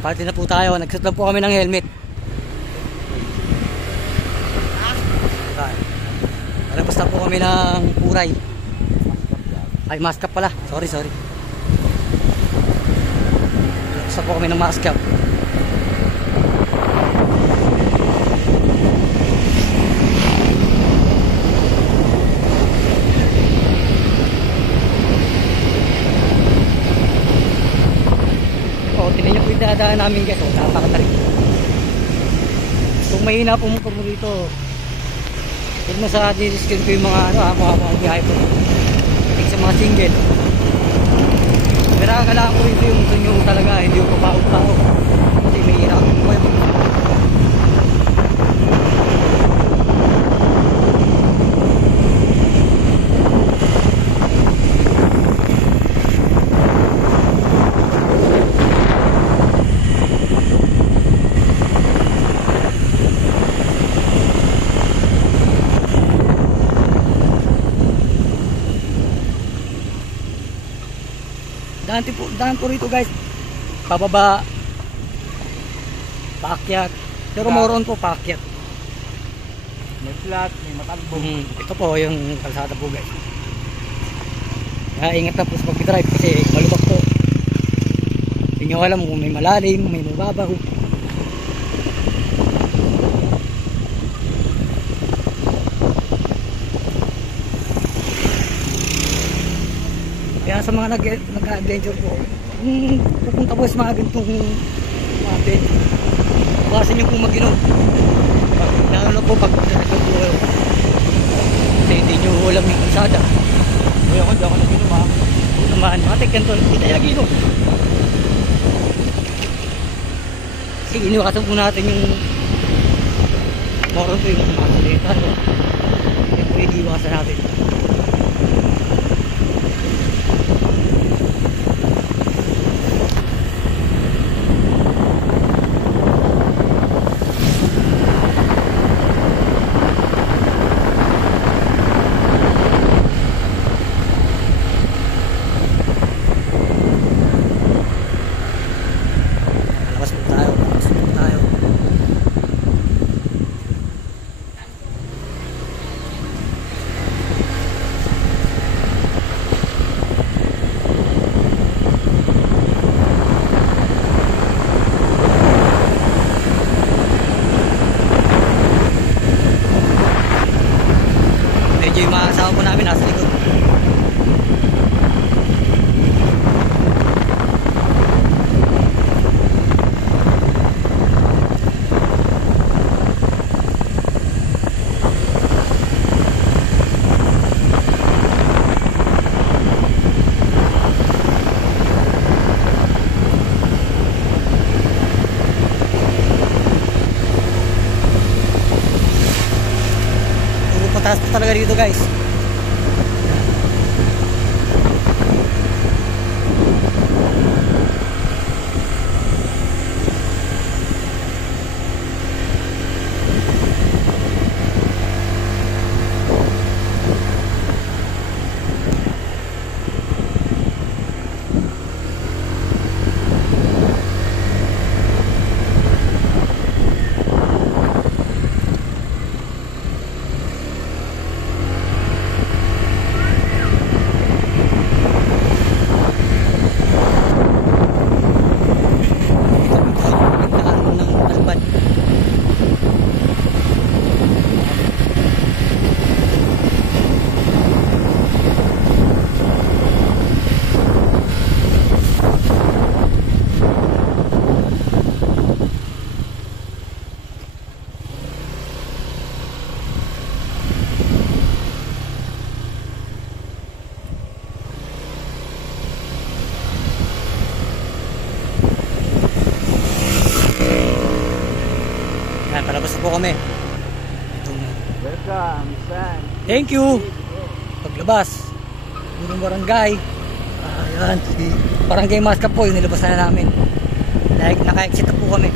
Party na po tayo. Nagsuot lang po kami ng helmet. Palabas na po kami ng Puray. Ay, maskap pala. Sorry. Palabas na po kami ng maskap. Tingnan nyo po yung dadaan namin guys. Napakatarik. Kung mahina po mo rito, huwag mo sa discount ko yung mga mga biyahe po. Sa mga single. Pero kailangan ko rito yung tunyo talaga. Hindi yung papaog-paog. Kasi may hirap po yun. Daan po rito guys, pababa, paakyat, pero moron po paakyat. May flat, may matalbo. Ito po yung kalsada po guys. Ingat na po sa pag-drive kasi malubak po. Hindi nyo alam kung may malalim, may mababaw. Kaya sa mga nag-adventure po, pupunta po sa mga ganitong adventure, bukasan nyo po mag-inom. Lalo na po pag nag-inom kasi hindi nyo alam yung kalsada. Kaya ako, di ako nag-inom ha. Oo naman, matik ganito, hindi tayo nag-inom. Kasi iniwasan po natin yung moron po yung mga salita. Hindi po iniwasan natin. Medyo yung mga kasama po namin nasa likod. Pataas po talaga dito guys. Palabas na po kami. Welcome, son. Thank you. Paglabas, yung barangay. Ayan, si barangay maskap po, yung nilabas na namin. Naka-exit na po kami.